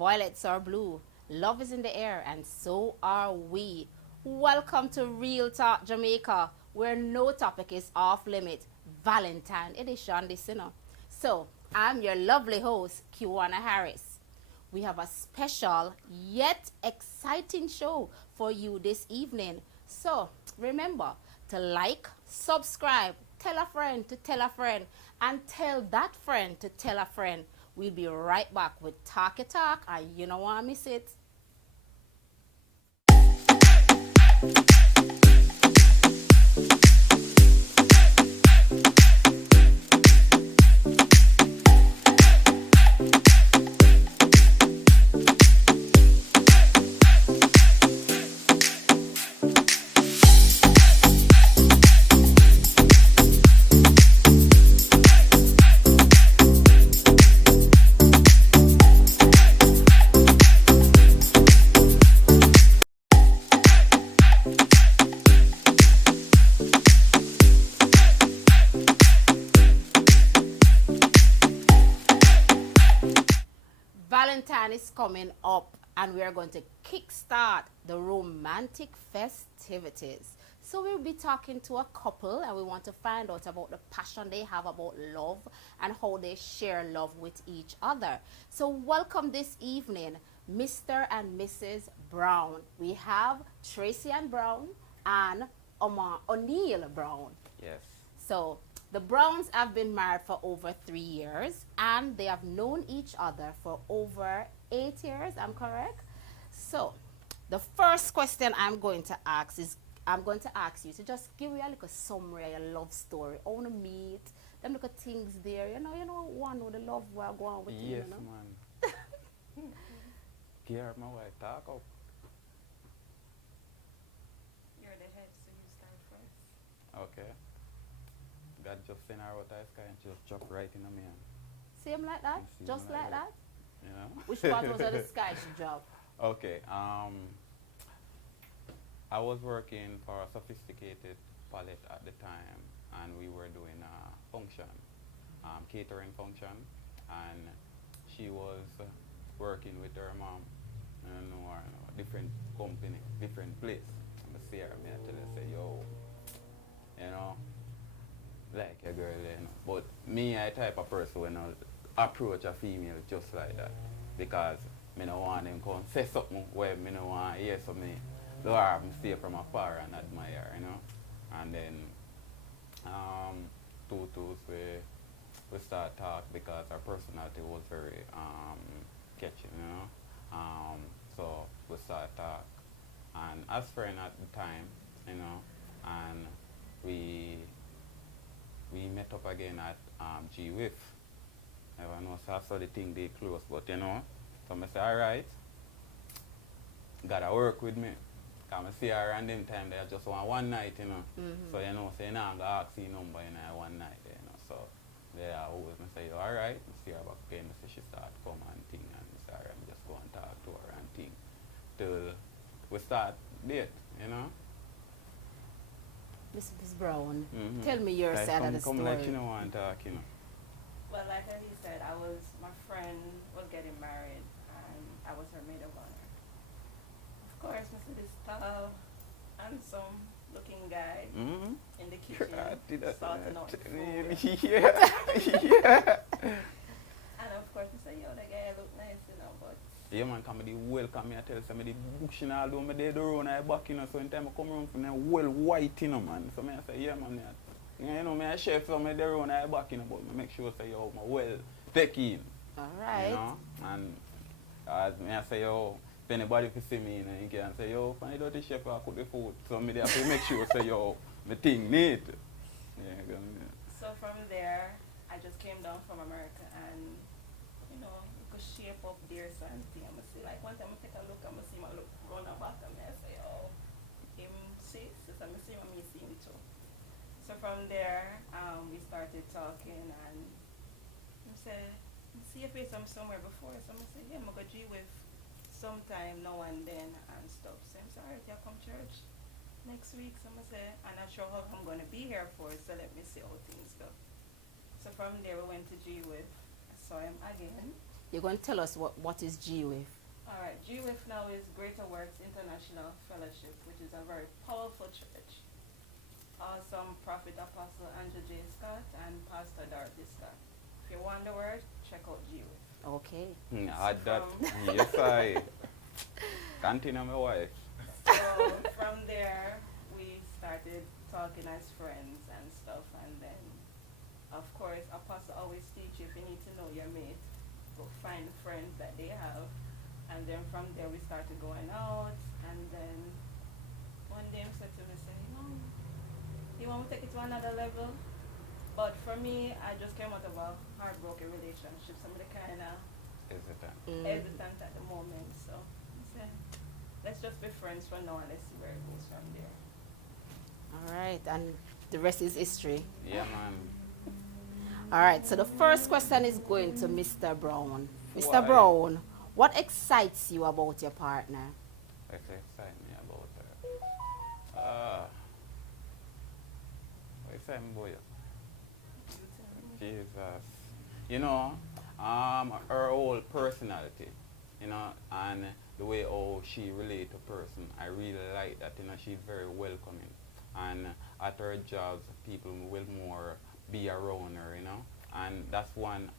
violets are blue. Love is in the air, and so are we. Welcome to Real Talk Jamaica, where no topic is off limit. Valentine edition, this you know. So, I'm your lovely host, Quanna Harris. We have a special yet exciting show for you this evening. So, remember to like, subscribe, tell a friend to tell a friend, and tell that friend to tell a friend. We'll be right back with Talky Talk, and you don't want to miss it. Valentine is coming up, and we are going to kickstart the romantic festivities. So we'll be talking to a couple, and we want to find out about the passion they have about love and how they share love with each other. So welcome this evening, Mr. and Mrs. Brown. We have Tracy and Brown and O'Neill Brown. Yes. So the Browns have been married for over 3 years, and they have known each other for over 8 years. I'm correct? So the first question I'm going to ask you to just give me a little summary of your love story. I want to meet them little things there. One with the love we're going with. Yes, man. Gear my way, talk up. You're the head, so you start first. Okay. God just send her out of the sky and just drop right in the man. Same like that? Just like that? You know? Which part was of the sky she dropped? Okay. I was working for a sophisticated pallet at the time, and we were doing a function, catering function, and she was working with her mom, or different company, different place. I see her, I tell her, say, yo, like a girl, But me, I type of person when I approach a female just like that, because me no want them come say something where me no want to hear something. So I stay from afar and admire, And then we start talk because our personality was very catching, So we start talk, and as friend at the time, and we met up again at G-Wif. I don't know, so I saw the thing they close, but so I say, alright, gotta work with me. Because I see her and them time they just want one night, Mm-hmm. So so I'm gonna ask your number one night, So they always say, alright, I see her back again, so she start come and thing, and I say, alright, just go and talk to her and thing. Till we start date, Mrs. Brown, Mm-hmm. tell me your side of the story. Come like you know and talk, Well, like he said, my friend was getting married, and I was her maid of honor. Of course, Mr. This tall, handsome looking guy Mm-hmm. in the kitchen, sorting out the food. Yeah. And of course, I said, yo, that guy look nice, but... Yeah, man, come the welcome me, I tell you, the bush and all do me there the round I back, so in time I come around from them well white, man. So I say, yeah, man, me a chef, so me there round I back, but me make sure say, yo, me well take in. Alright. And as me I say, yo, if anybody if see me, you can say, yo, find out the chef I cook the food. So me have to make sure say, yo, me thing neat. Yeah, So from there, I just came down from America, and we could shape up there something. I'm see, like one time I take a look, I'm see my look run back, and I say, oh, him see, so I see him, me see me too. So from there, we started talking, and he said, see your face, I'm somewhere before. So I said, yeah, I'm going to G with sometime now and then and stuff. So I'm sorry, you come church next week. So I said, I'm not sure how I'm going to be here for, so let me see how things go. So from there, we went to G with. I saw him again. You're going to tell us what is GWIF. All right, GWIF now is Greater Works International Fellowship, which is a very powerful church. Awesome Prophet Apostle Andrew J. Scott and Pastor Dorothy Scott. If you want the word, check out GWIF. Okay. Add that. Yes, I. Continue, my wife. So from there, we started talking as friends and stuff, and then, of course, Apostle always teach you if you need to know your mate, go find friends that they have, and then from there we started going out, and then one day he said to me, say, you want to take it to another level? But for me, I just came out of a heartbroken relationship, so I'm kind of hesitant at the moment, so I said, let's just be friends for now and let's see where it goes from there. All right, and the rest is history. Yeah, man. All right, so the first question is going to Mr. Brown. Mr. Why? Brown, what excites you about your partner? What excites me about her? What excites me about you? Jesus. You know, her whole personality, you know, and the way how she relate to person, I really like that. You know, she's very welcoming. And at her jobs, people will more be around her, you know. And that's one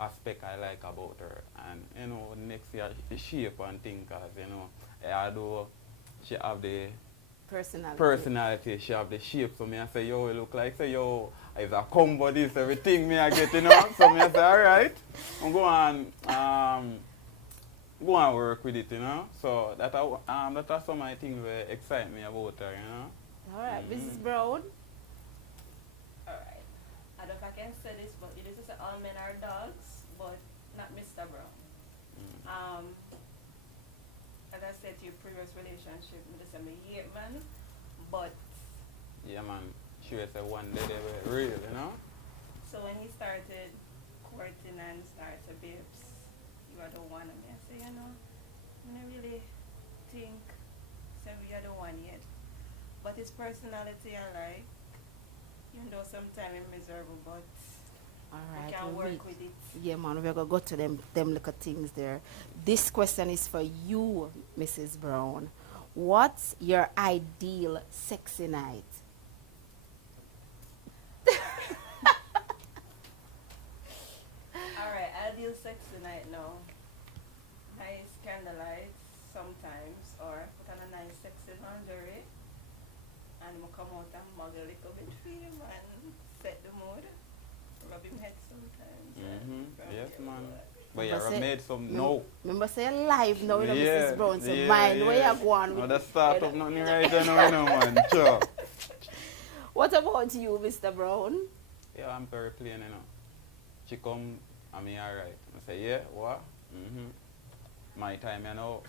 aspect I like about her. And, you know, next year, the shape and things, cause, you know, although she have the personality, she have the shape. So me I say, yo, it look like, say, yo, it's a combo this, everything me I get, you know. So me I say, all right, I'm going go and work with it, you know. So that are some of the things that excite me about her, you know. All right, Mrs. Brown. All right. I don't know if I can say this, but it is to say all men are dogs, but not Mr. Brown. As I said to your previous relationship, I just say I'm a hate man, but yeah, man. She was a one day they were real, you know. so when he started courting and started to babes, you are the one, and I say, you know, I don't really think so we are the one yet. But his personality I like, even though sometimes I'm miserable, but All we right. can well, work with it. Yeah, man, we're going to go to them little things there. This question is for you, Mrs. Brown. What's your ideal sexy night? Alright, ideal sexy night now. Nice candlelight sometimes, or put on a nice sexy lingerie. And we'll come out and mug a little bit for him and set the mood. Rub him head sometimes. Yes, man. But Remember you say- made some no. Remember, say live now, you know, Yeah, Mrs. Brown. So yeah, mind where yeah. you going No, with that start you up know. nothing right there now, you know, man. Sure. What about you, Mr. Brown? Yeah, I'm very plain, you know. She come, I mean, alright. I say, yeah, what? My time, you know.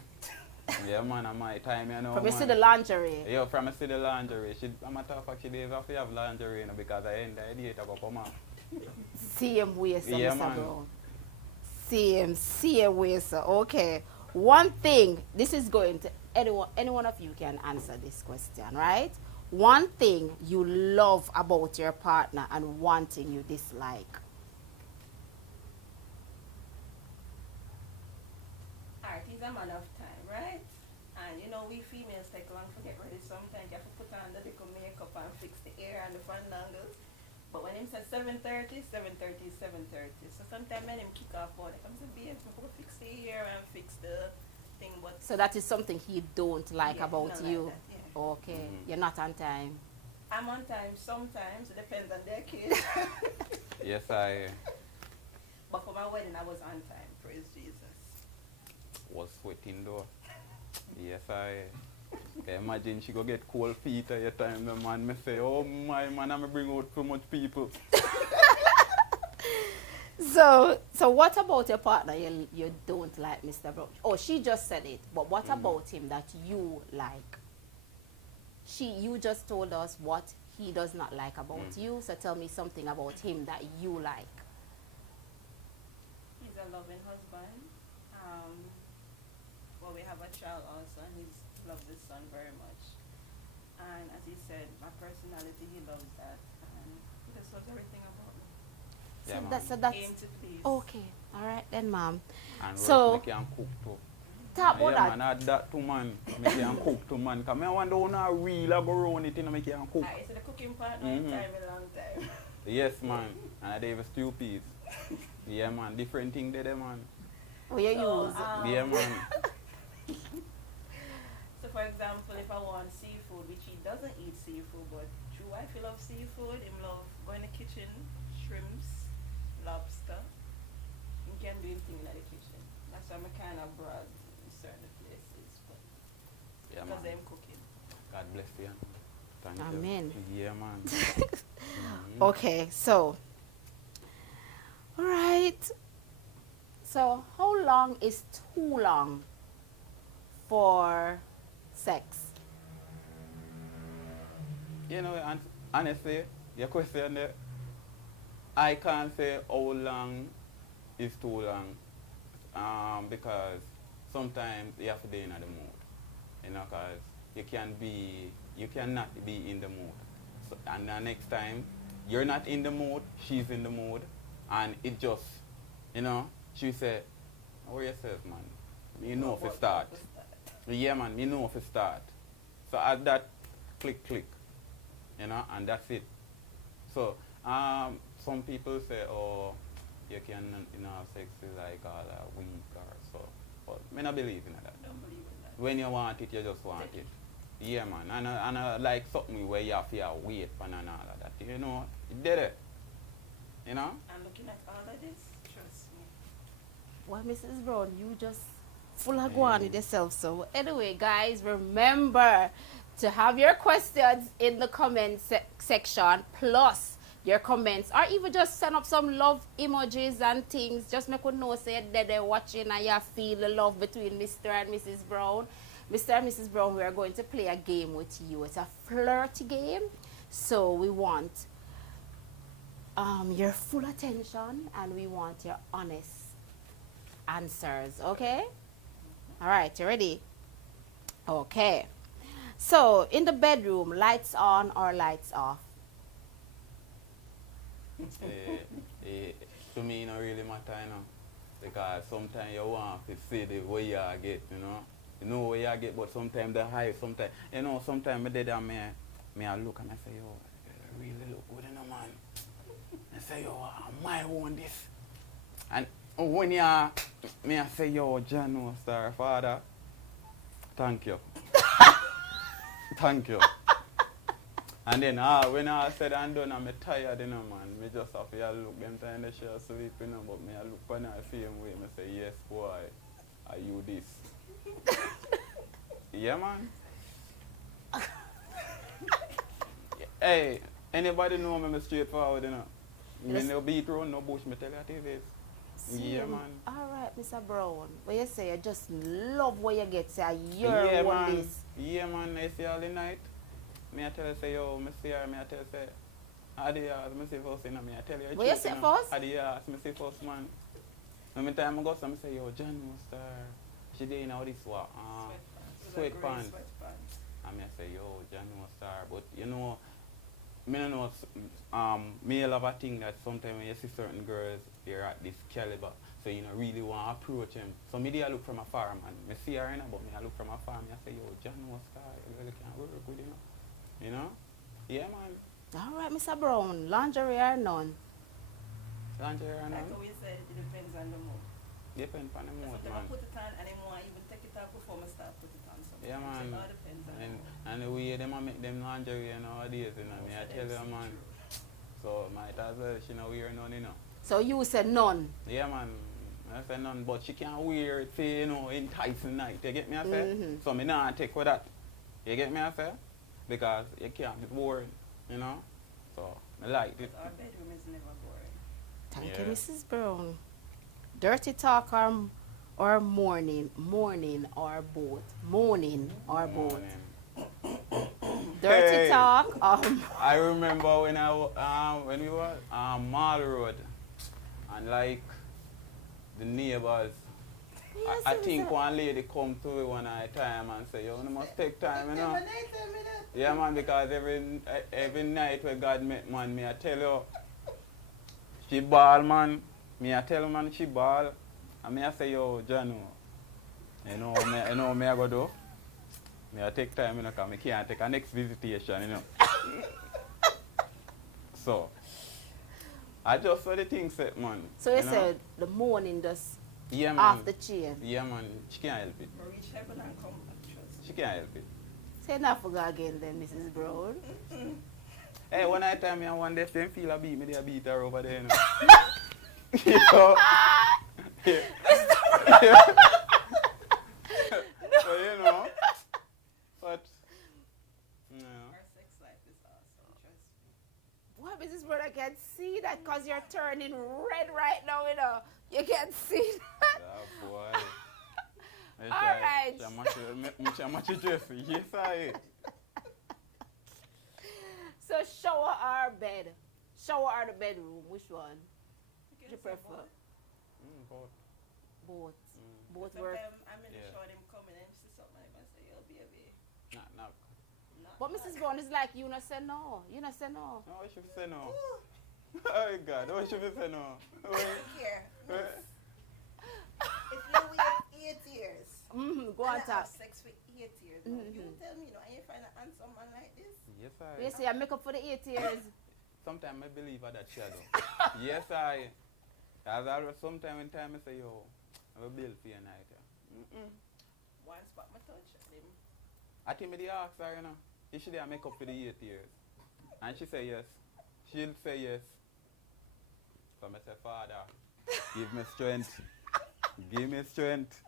Yeah, man, and my time, you know. From you man. see the lingerie. Yeah, from I see the lingerie. I'm a matter of fact, she days have to have lingerie, you know, because I end the date I go come out. Same way, sir, Yeah, Mr. man. Brown. Same way, sir. Okay. One thing, this is going to any one of you can answer this question, right? One thing you love about your partner and one thing you dislike. Alright, he's a man of time, right? And you know, we females take long to get ready. Sometimes you have to put on the little makeup and fix the hair and the fandangles. But when him says 7:30, 7:30 is 7:30. So sometimes when him kick off on it, I'm saying, babes, I'm going to fix the hair and fix the thing. But So that is something he don't like yeah, about not you. Like that, yeah. Okay. You're not on time. I'm on time sometimes. It depends on their kid. Yes, I But for my wedding, I was on time. Praise Jesus. was sweating though. Yes, I can imagine she go get cold feet at your time, the man. Me say, oh my man, I'm bring out too much people. So what about your partner you don't like, Mr. Brown? Oh, she just said it. But what about him that you like? You just told us what he does not like about you. So tell me something about him that you like. He's a loving husband. Well, we have a child also, and he loves his son very much. And as he said, my personality, he loves that. And he just loves everything about me. Yeah, man. so that's Aim to please. okay. All right then, ma'am. And So- me can cook too. Talk about Yeah, that. man, add that too, man. Me can cook too, man. Because I wonder how na real I go round it, you know, me can cook. So the cooking part, Mhm. time a long time. Yes, man. And I have stew peas. Yeah, man. Different thing there, man. What you So, use? Yeah, man. So for example, if I want seafood, which he doesn't eat seafood, but true wife he love seafood, him love go in the kitchen, shrimps, lobster. He can do anything in the kitchen. That's why I'm kind of broad in certain places, but Yeah, because man. I'm cooking. God bless you. Thank Amen. you. Yeah, man. Okay, so all right. So how long is too long for sex? You know, honestly, your question there, I can't say how long is too long, because sometimes you have to be in the mood, you know, because you cannot be in the mood. So, and the next time, you're not in the mood, she's in the mood, and it just, you know, she say, how yourself, man? You know if it start. Yeah, man, you know if it start. So at that, click, you know, and that's it. So some people say, oh, you can, you know, have sex is like all a week or so. But I don't believe in that. Don't believe in that. When you want it, you just want it. Yeah, man. And I like something where you have to wait for and all of that. You know, you did it. You know? And looking at all of this, trust me. Well, Mrs. Brown, you just full of go on with yourself. So anyway, guys, remember to have your questions in the comment section, plus your comments, or even just send up some love emojis and things. Just make us know say that they're watching and you feel the love between Mr. and Mrs. Brown. Mr. and Mrs. Brown, we are going to play a game with you. It's a flirty game. So we want your full attention and we want your honest answers, okay? All right, you ready? Okay. So, in the bedroom, lights on or lights off? To me, it don't really matter, you know. Because sometimes you want to see the way you get, you know. You know where you get, but sometimes the high, sometimes, you know, sometimes I did that, me I look and I say, yo, you really look good, you know, man. I say, yo, I might want this. And when me I say, yo, John, star father, thank you. Thank you. And then when I said I'm done, I'm tired, you know, man. Me just have to look them time they share sleep, you know, but me I look on the same way. Me say, yes, boy, are you this? Yeah, man. Hey, anybody know me straightforward, you know? Me no beat around, no bush, me tell you what it is. Yeah, man. All right, Mr. Brown. What you say, you just love what you get, say, you're Yeah, one man. this. Yeah, man. I see all the night. Me I tell you, say, yo, me see her, me I tell you, say, adios, me see first, you know, me I tell you. What you say first? Adios, me see first, man. When me time I go, so me say, yo, John, star. She did, you know, this what? Sweatpants. And me I say, yo, John, star. But, you know, me don't know, me love a thing that sometimes when you see certain girls, they're at this caliber, so you know really want to approach them. So me I look from afar, man. Me see her, you know, but me I look from afar, me I say, yo, John, star, you really can't work with, you know. You know? Yeah, man. All right, Mr. Brown. Lingerie or none? Lingerie or Like none? how we said, it depends on the mood. Depends on the mood, Sometimes I man. put it on and then want even take it off before I start put it on. Sometimes Yeah, man. it all depends on the mood. And the way them a make them lingerie nowadays, you know, me I tell you, man. So might as well she not wear none, you know. So you said none. Yeah, man. I say none, but she can't wear it, say, you know, enticing night. You get me, I say? Mhm. So me not take for that. You get me, I say? Because you can't be boring, you know. So I like it. Our bedroom is never boring. Thank Yeah. you, Mrs. Brown. Dirty talk or morning or both. Morning or both. Morning. Dirty Hey. talk. I remember when when we were Mall Road, and like the neighbors, Yes, I it was think a- one lady come to me one time and say, yo, you must take time, you know. Yeah, man, because every night when God met man, me I tell you, She ball, man. Me I tell man she ball. And me I say, yo, Janu, you know me I go do? Me I take time, you know, because I can't take a next visitation, you know. So, I just saw the thing set, man. So you know? said the morning just Yeah, man. off the chain. Yeah, man. She can't help it. But reach heaven and come back, trust She me. can't help it. Say not forget again then, Mrs. Brown. Hey, one night time, I one day, same feel a beat me, they beat her over there, you know. You know? Yeah. So, you know. But, you know. Our sex life is awesome, trust me. What, Mrs. Brown, I can see that because you're turning red right now, you know. You can see that. Yeah, boy. All right. Much dress. Yes, I. So shower or bed? Shower or the bedroom? Which one? You Do you can say prefer? both. Both. Both. Mm. Both work. Sometimes I'm in the Yeah. shower, them coming and see something like that, say, yo, baby. Nah. Not But Mrs. Brown is like, you not say no. You not say no. No, I should say no. Oh, God. I should say no. Here. Wait. If you wait 8 years, Go on and I top. have sex for 8 years, now, you Mhm. tell me, you know, and you find a handsome man like this? Yes, You I. say I make up for the 8 years. Sometimes I believe in that shadow. Yes, I. As always, sometimes in time I say, yo, I will build for your night. Yeah. One spot my touch at him. I think me the ask her, you know, if she did make up for the 8 years. And she say yes. She'll say yes. So I say, Father, give me strength. Give me strength.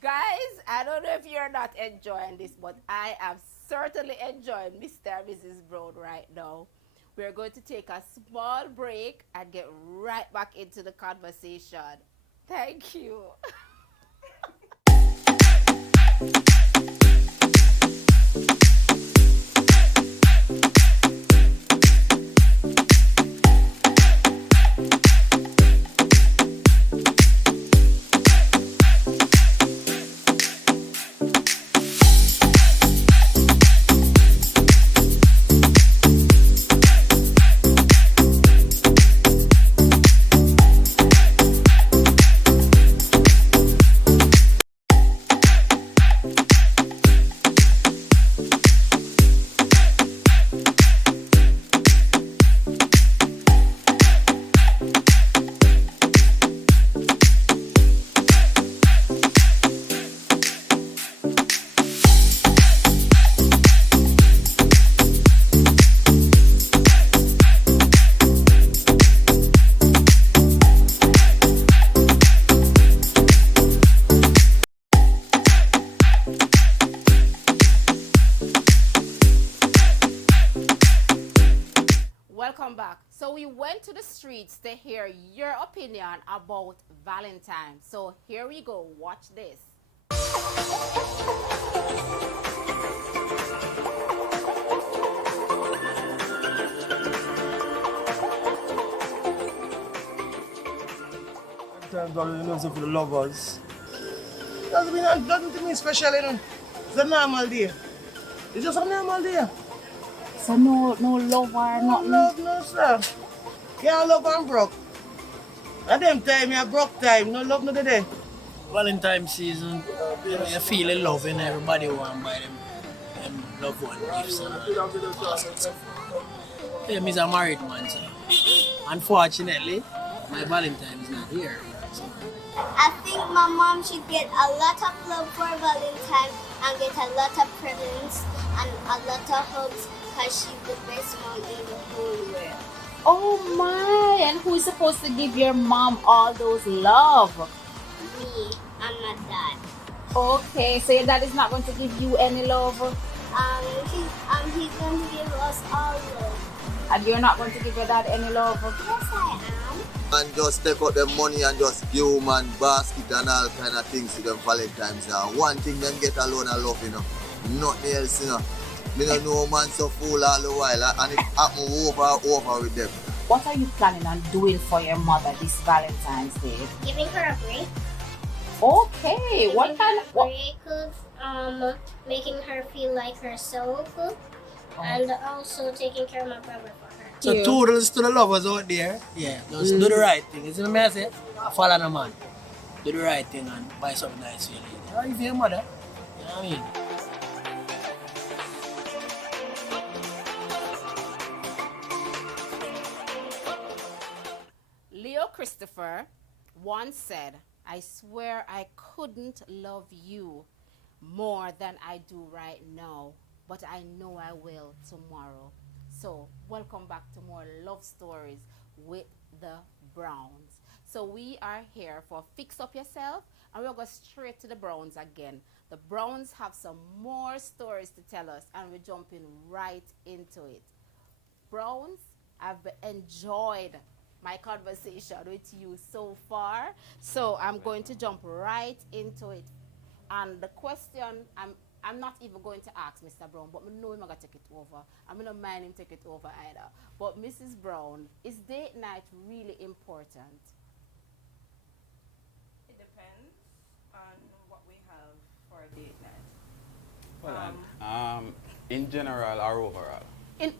Guys, I don't know if you're not enjoying this, but I am certainly enjoying Mr. and Mrs. Brown right now. We're going to take a small break and get right back into the conversation. Thank you. Welcome back. So we went to the streets to hear your opinion about Valentine. So here we go. Watch this. Sometimes all the music for the lovers. Doesn't mean nothing to me special, you know. It's a normal day. It's just a normal day. So no love or No love, no sir. Can't love and broke. At them time, you broke time. No love, no day. Valentine's season, you know, you feel the love and everybody want to buy them loved one gifts and all sorts of stuff. Yeah, I'm a married man, so unfortunately, my Valentine's not here. So. I think my mom should get a lot of love for Valentine and get a lot of presents and a lot of hugs because she's the best mom in the whole world. Oh my! And who is supposed to give your mom all those love? Me and my dad. Okay, so your dad is not going to give you any love, He's going to give us all love. and you're not going to give your dad any love. Yes, I am. And just take out the money and just give them and basket and all kind of things to them Valentine's now. One thing them get alone of love, you know. Nothing else, you know. Me don't know man so fool all the while and it happen over with them. What are you planning on doing for your mother this Valentine's Day? Giving her a break. Okay, what Giving kind her of... a break, making her feel like herself, and also taking care of my brother for her. So you. toodles to the lovers out there. Yeah, just do the right thing. You see what I say? Follow the man. Do the right thing and buy something nice for your lady. Or if you're your mother. You know what I mean? Leo Christopher once said, I swear I couldn't love you more than I do right now, but I know I will tomorrow. So, welcome back to more love stories with the Browns. So, we are here for Fix Up Yourself, and we'll go straight to the Browns again. The Browns have some more stories to tell us, and we're jumping right into it. Browns, I've enjoyed my conversation with you so far. So I'm going to jump right into it. And the question, I'm not even going to ask Mr. Brown, but I know him going to take it over. I'm going to mind him take it over either. But Mrs. Brown, is date night really important? It depends on what we have for a date night. Well, in general or overall?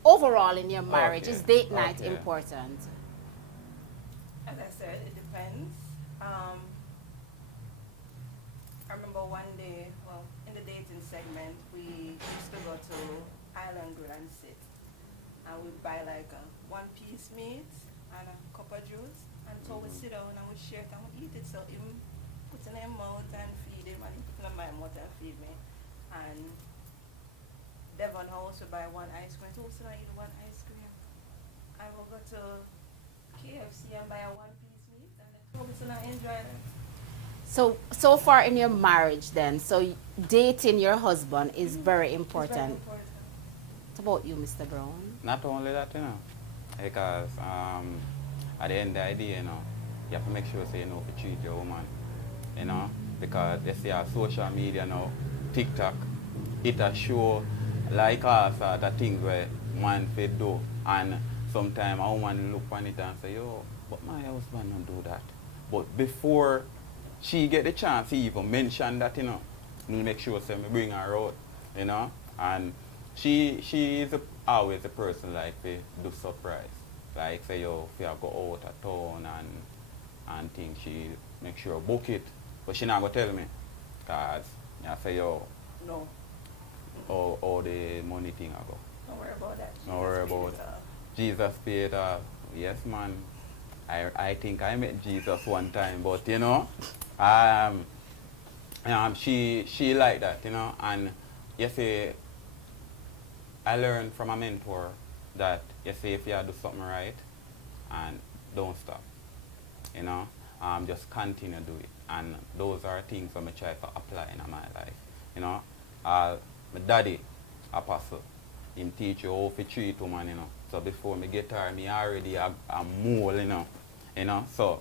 Overall in your marriage, is date night Okay. important? As I said, it depends. I remember one day, well, in the dating segment, we used to go to Island Grill and sit. And we'd buy like a one-piece meat and a cup of juice. And so we sit down and we share it and we eat it. So him put in his mouth and feed him, and he put in my mouth and feed me. And Devon house we buy one ice cream. So we sit and eat one ice cream. I will go to KFC and buy a one-piece meat, and then focus on enjoy it. So far in your marriage then, so dating your husband is very important. It's very important. What about you, Mr. Brown? Not only that, because at the end of the day, you have to make sure you know to treat your woman, because you see our social media now, TikTok, it a show like all sort of things where man fit do, and sometimes a woman look on it and say, yo, but my husband don't do that. But before she get the chance to even mention that, me make sure say me bring her out, and she is always a person like to do surprise. Like say, yo, if you go out of town and things, she make sure book it. But she not gonna tell me, cause I say, yo, No, all the money thing I go. don't worry about that. Don't worry Jesus paid about it all. Jesus paid off. Yes, man. I think I met Jesus one time, but she like that, and you see, I learned from a mentor that you see if you do something right and don't stop, just continue to do it, and those are things that I try to apply in my life, my daddy, apostle, him teach you how to treat woman, so before me get her, me already a mole, so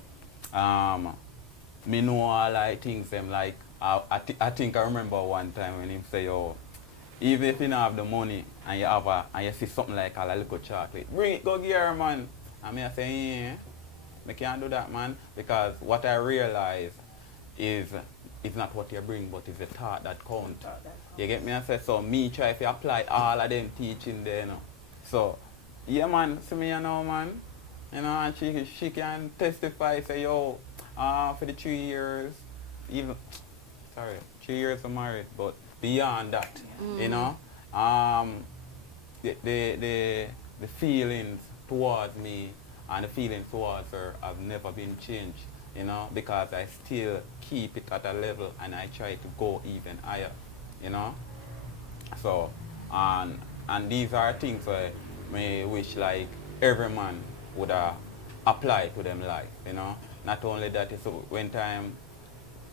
me know all like things them like I think I remember one time when him say, yo, even if you don't have the money and you have and you see something like a little chocolate, bring it, go get her, man. And me I say, yeah, me can't do that, man, because what I realize is it's not what you bring, but it's the thought that counts. You get me? I say, so me try to apply all of them teaching there, So, yeah, man, see me man, and she can testify, say, yo, for the 3 years, 3 years of marriage, but beyond that, the feelings towards me and the feelings towards her have never been changed, because I still keep it at a level and I try to go even higher, So, and these are things I may wish like every man would apply to them life, Not only that, it's when time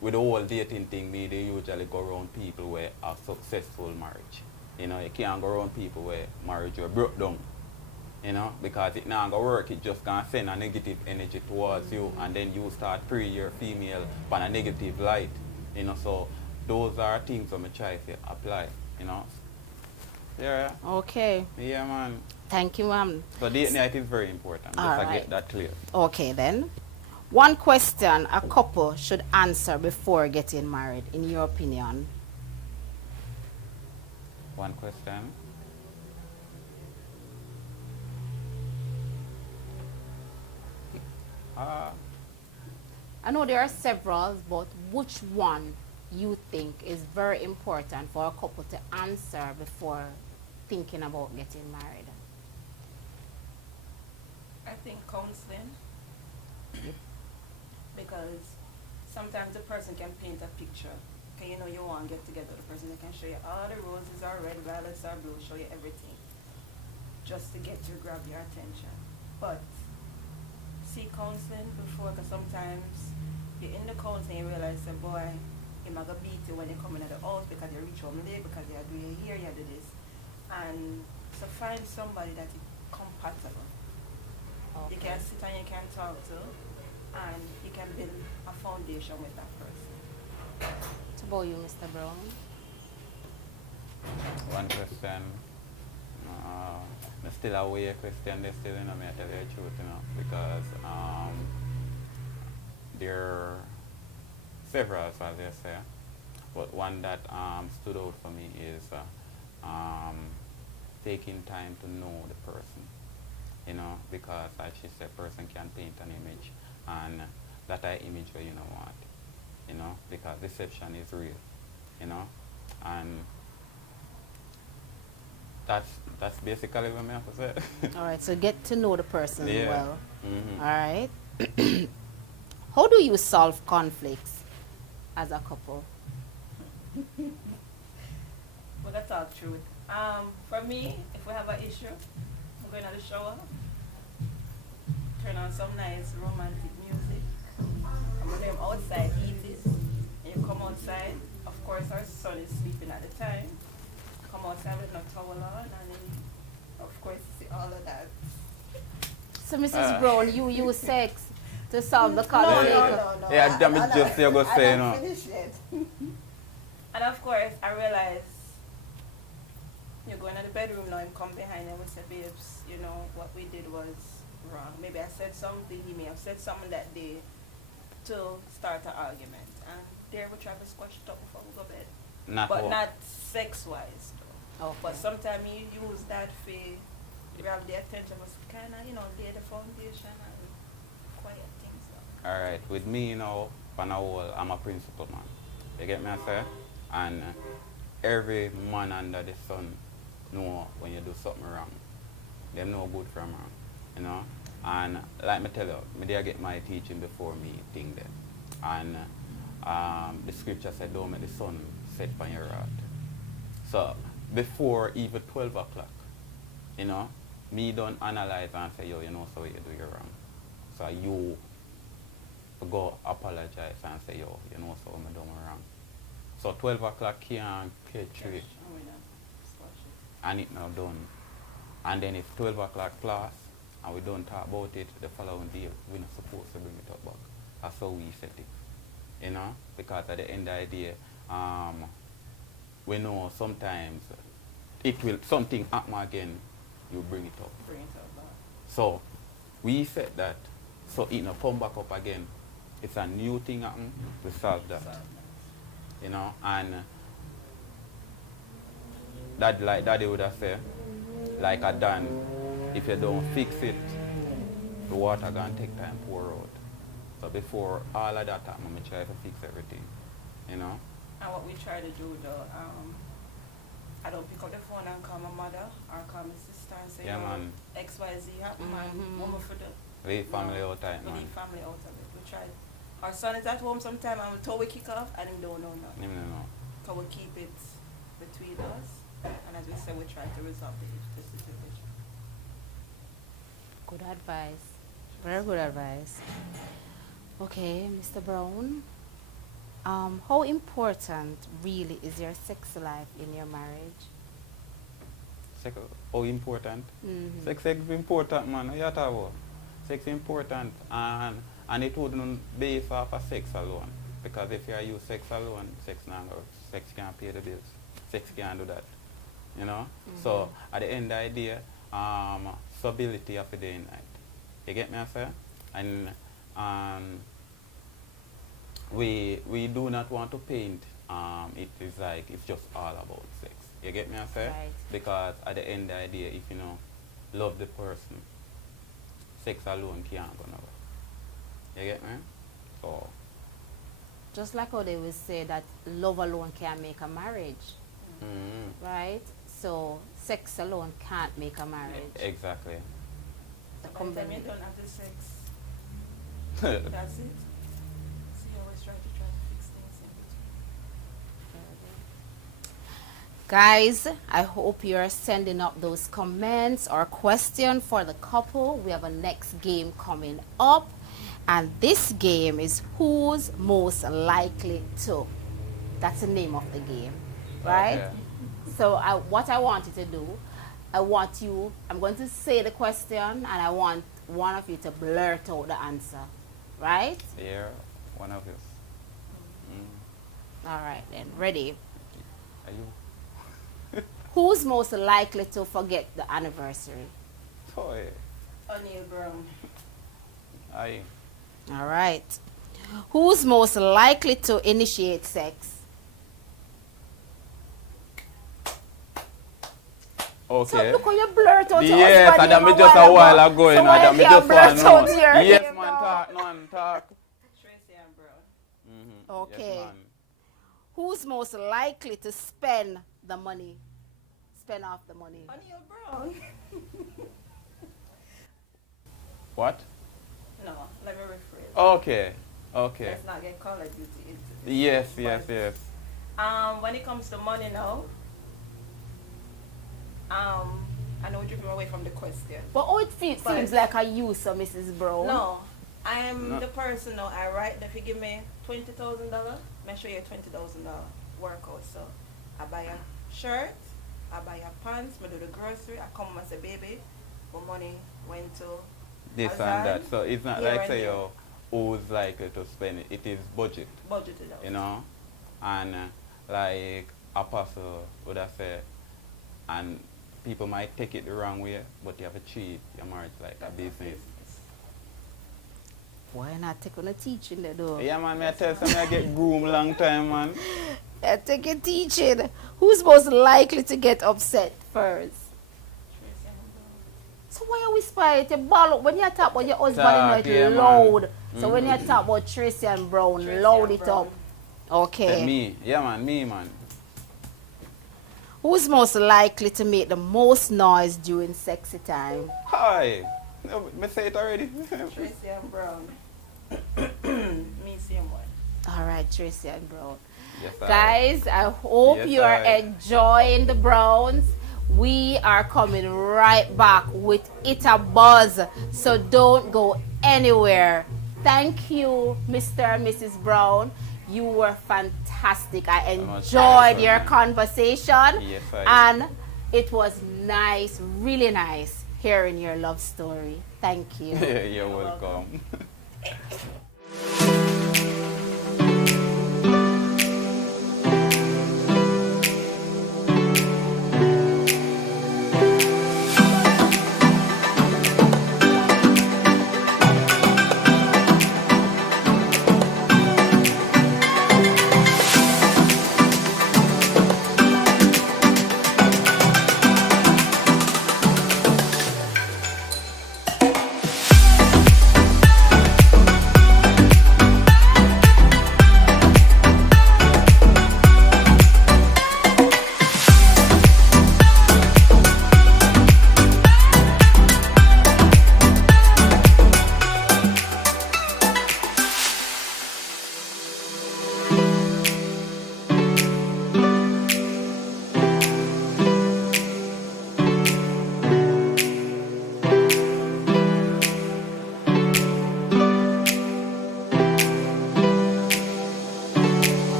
with the whole dating thing, they usually go around people where a successful marriage. You can't go around people where marriage are broke down. Because it not gonna work, it just gonna send a negative energy towards you, and then you start pre your female on a negative light. So those are things I'm try to apply, Yeah. Okay. Yeah, man. Thank you, ma'am. So date night is very important. All Just to right. get that clear. Okay, then. One question a couple should answer before getting married, in your opinion. One question. I know there are several, but which one you think is very important for a couple to answer before thinking about getting married? I think counseling, because sometimes the person can paint a picture. Okay, you know, you want to get together with the person, they can show you all the roses are red, violets are blue, show you everything, just to get you, grab your attention. But seek counseling before, because sometimes you're in the counseling, you realize that, boy, you're not going to beat you when you come in at the house because you reach home late, because you do your hair, you do this. And so find somebody that is compatible. Okay. You can sit and you can talk to, and you can build a foundation with that person. What about you, Mr. Brown? One question. Still a way question, they still, you know, me I tell you the truth, you know, because there are several, as they say, but one that stood out for me is taking time to know the person, you know, because as she said, person can paint an image, and that image where you don't want, you know, because deception is real, you know, and that's basically what I have to say. All right, so get to know the person Yeah. well. Mhm. All right. How do you solve conflicts as a couple? We're gonna talk truth. For me, if we have an issue, I'm going to the shower, turn on some nice romantic music. I'm gonna them outside, eat it, and you come outside. Of course, our son is sleeping at the time. Come outside with no towel on, and then, of course, you see all of that. So, Mrs. Brown, you use sex to solve the No, conflict? no. Yeah, damn it, just you go say, you know. Finish it. And of course, I realize you're going to the bedroom now and come behind and we say, babes, you know, what we did was wrong. Maybe I said something, he may have said something that day to start an argument. And there we try to squash it up before we go to bed. Not sex-wise, though. Okay. But sometimes you use that for grab the attention of kind of, you know, lay the foundation and quiet things down. Alright, with me, you know, on a whole, I'm a principal man. You get me, I say? And every man under the sun know when you do something wrong. They know good from wrong, you know? And like me tell you, me there get my teaching before me think them. And the scripture said, don't make the sun set on your wrath. So before even 12 o'clock, you know, me don't analyze and say, yo, you know, so you do you wrong. So you go apologize and say, yo, you know, so I'm doing wrong. So 12 o'clock can't catch you, and it now done. And then if 12 o'clock class and we don't talk about it the following day, we're not supposed to bring it up back. That's how we set it, you know, because at the end of the day, we know sometimes it will, something happen again, you bring it up. So we said that, so it not come back up again. It's a new thing happen, we solve that. You know, and that like Daddy would have said, like a dam, if you don't fix it, the water gonna take time to pour out. So before all of that happen, we try to fix everything, you know. And what we try to do though, I don't pick up the phone and call my mother or call my sister and say, Yeah, man. XYZ happened, man, what for the Leave family out time, we man. leave family out of it. We try. Our son is at home sometime and until we kick off and him don't know nothing. No. So we keep it between us, and as we say, we try to resolve the situation. Good advice. Very good advice. Okay, Mr. Brown. How important really is your sex life in your marriage? Sex, how important? Mm-hmm. Sex is important, man. What you talk about? Sex is important, and it wouldn't base off of sex alone. Because if you use sex alone, sex can't pay the bills. Sex can't do that. You know? Mm-hmm. So at the end of the day, stability of the day and night. You get me, I say? And we do not want to paint it is like it's just all about sex. You get me, I say? Right. Because at the end of the day, if you know love the person, sex alone can't go nowhere. You get me? So, Just like how they will say that love alone can't make a marriage, right? So sex alone can't make a marriage. exactly. The By the time you combination. don't have the sex, that's it. So you always try to fix things in between. Guys, I hope you're sending up those comments or questions for the couple. We have a next game coming up, and this game is who's most likely to. That's the name of the game, right? Okay. So what I want you to do, I'm going to say the question, and I want one of you to blurt out the answer, right? Yeah, one of us. All right then, ready? Are you? Who's most likely to forget the anniversary? Toy. O'Neil Brown. Aye. All right. Who's most likely to initiate sex? So Okay. look how you blurt out your Yes, husband and name me just a while ago, So you know, why that me can't just blurt want out to your know. Yes, name man, now? talk, man, talk. Tracy and Brown. Okay. Yes, man. Who's most likely to spend the money? Spend off the money. O'Neil Brown. What? No, let me rephrase. Okay. Okay. Let's not get Call of Duty into this. Yes, But, yes, yes. When it comes to money now, I know we're drifting away from the question. But how it But- seems like a use, so Mrs. Brown. No, I am No. the person now. I write that if you give me $20,000, make sure you $20,000 workout. So I buy a shirt, I buy a pants, I do the grocery, I come as a baby, but money went to This Azan, and that. So it's not here like and say there. you who's likely to spend it. It is budget, budgeted out. you know. And like Apostle would have said, and people might take it the wrong way, but you have to treat your marriage like a business. Why not take on a teaching there though? Yeah, man, me I tell some I get groom long time, man. Take a teaching. Who's most likely to get upset first? Tracy and Brown. So why are we spying? You ball up when you talk about your husband, Talk, you yeah, know, it man. loud. So when you talk about Tracy and Brown, Tracy loud and it Brown. up. Okay. Me, yeah, man, me, man. Who's most likely to make the most noise during sexy time? Hi. No, me say it already. Tracy and Brown. Me, same one. All right, Tracy and Brown. Yes, I- Guys, I hope Yes, you are I- enjoying the Browns. We are coming right back with It a Buzz, so don't go anywhere. Thank you, Mr. and Mrs. Brown. You were fantastic. I much enjoyed better. your conversation, Yes, I- and it was nice, really nice hearing your love story. Thank you. You're welcome.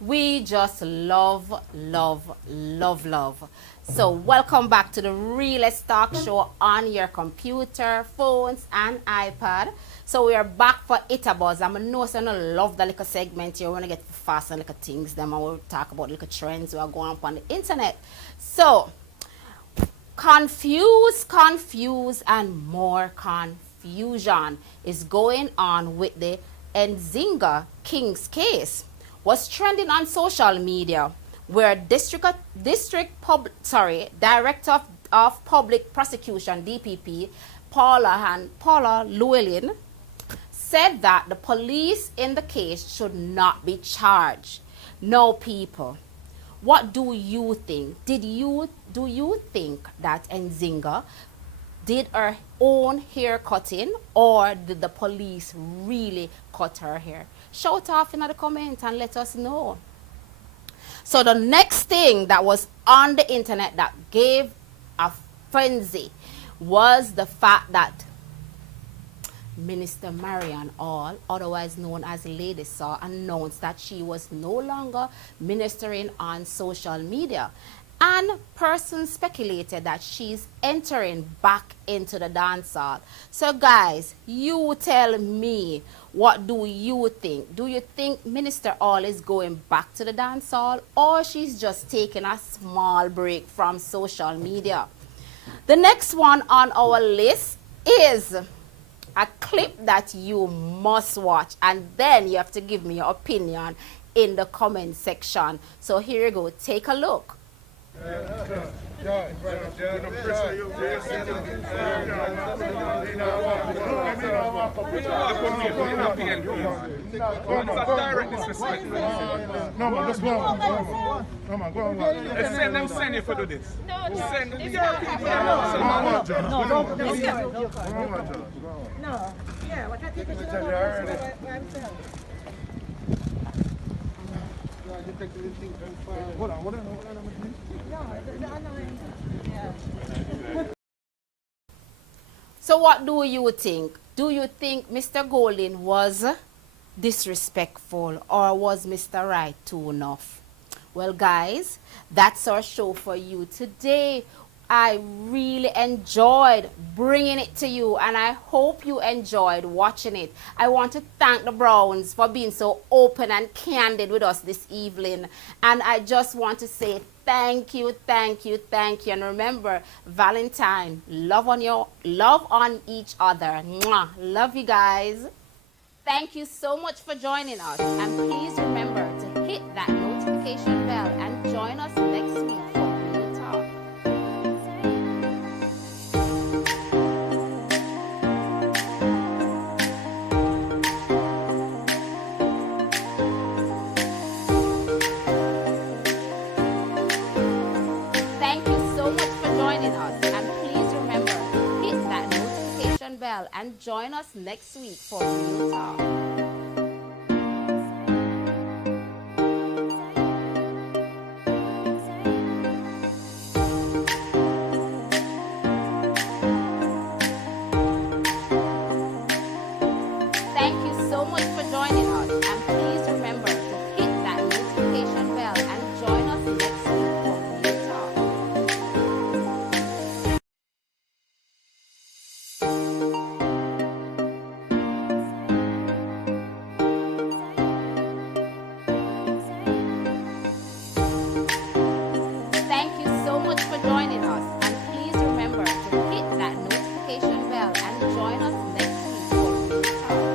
We just love, love, love, love. So welcome back to the realest talk show on your computer, phones, and iPad. So we are back for Itabuzz. I know so I love that little segment here. We want to get fast and little things. Then we'll talk about little trends that are going up on the internet. So confuse, and more confusion is going on with the Nzinga King's case. Was trending on social media, where Director of Public Prosecution (DPP) Paula Llewellyn said that the police in the case should not be charged. Now, people, what do you think? Do you think that Nzinga did her own hair cutting, or did the police really cut her hair? Shout off in the comments and let us know. So the next thing that was on the internet that gave a frenzy was the fact that Minister Marian Hall, otherwise known as Lady Saw, announced that she was no longer ministering on social media. And persons speculated that she's entering back into the dance hall. So guys, you tell me, what do you think? Do you think Minister Hall is going back to the dance hall, or she's just taking a small break from social media? The next one on our list is a clip that you must watch, and then you have to give me your opinion in the comment section. So here you go, take a look. Send you for do this. So what do you think? Do you think Mr. Golden was disrespectful, or was Mr. Right too enough? Well guys, that's our show for you today. I really enjoyed bringing it to you, and I hope you enjoyed watching it. I want to thank the Browns for being so open and candid with us this evening. And I just want to say thank you, thank you, thank you. And remember, Valentine, love on each other. Mwah. Love you guys. Thank you so much for joining us. And please remember to hit that notification bell and join us next week for Real Talk. Thank you so much for joining us, and please remember to hit that notification bell and join us next week for Real Talk. Thank you so much for joining us, and please remember to hit that notification bell and join us next week for Real Talk. Thank you so much for joining us, and please remember to hit that notification bell and join us next week for Real Talk.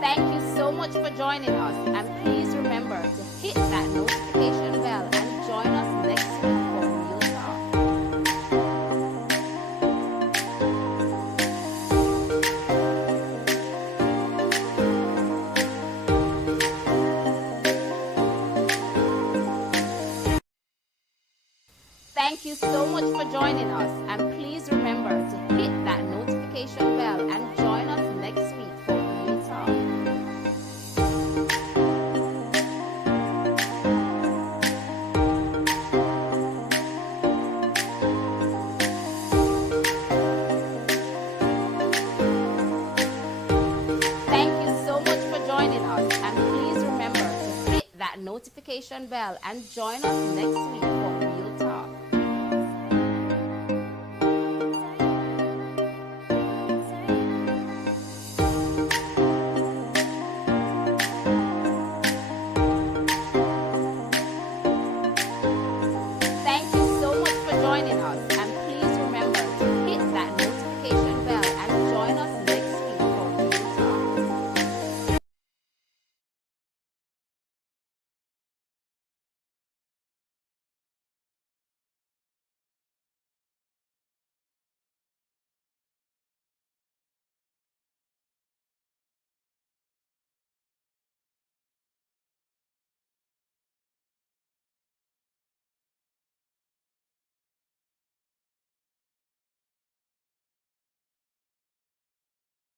Thank you so much for joining us, and please remember to hit that notification bell and join us next week for Real Talk. Thank you so much for joining us, and please remember to hit that notification bell and join us next week for Real Talk. that notification bell and join us next week for